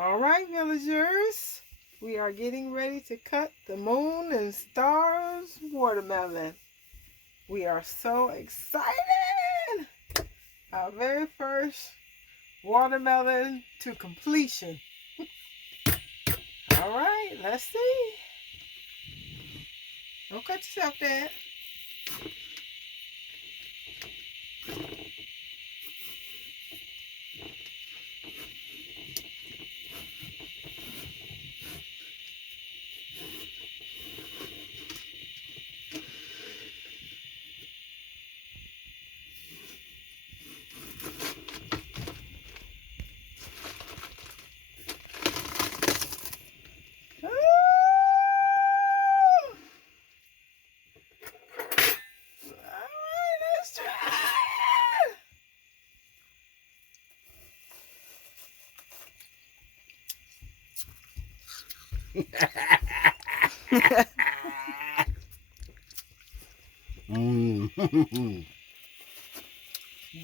All right, villagers. We are getting ready to cut the moon and stars watermelon. We are so excited. Our very first watermelon to completion. All right, let's see. Don't cut yourself, Dad.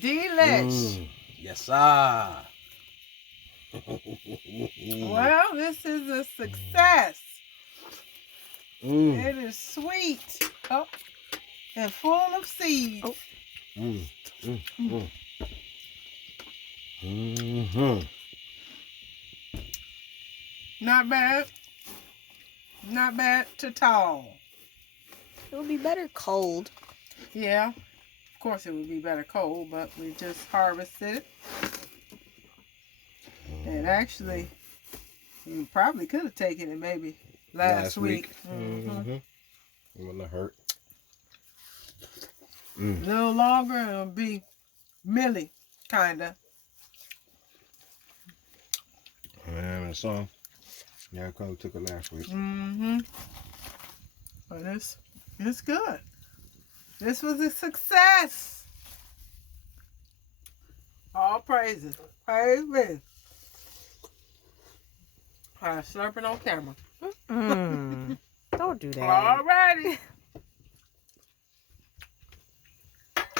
Delish. Yes, sir. Well, this is a success. It is sweet and full of seeds. Not bad. Not bad at all. It would be better cold. Yeah, of course it would be better cold, but we just harvested it. And actually, you probably could have taken it maybe last week. It wouldn't hurt. A little longer, it'll be milly, kind of. And so, yeah, I took it last week. But it's good. This was a success. All praises. Praise be. I'm slurping on camera. Don't do that. Alrighty.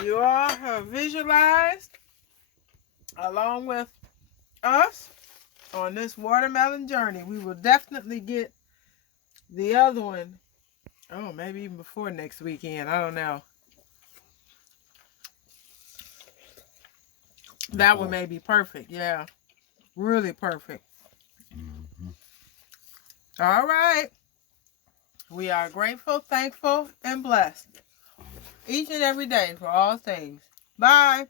You all have visualized along with us on this watermelon journey. We will definitely get the other one. Oh, maybe even before next weekend. I don't know. That one may be perfect. Yeah. Really perfect. All right. We are grateful, thankful, and blessed each and every day for all things. Bye.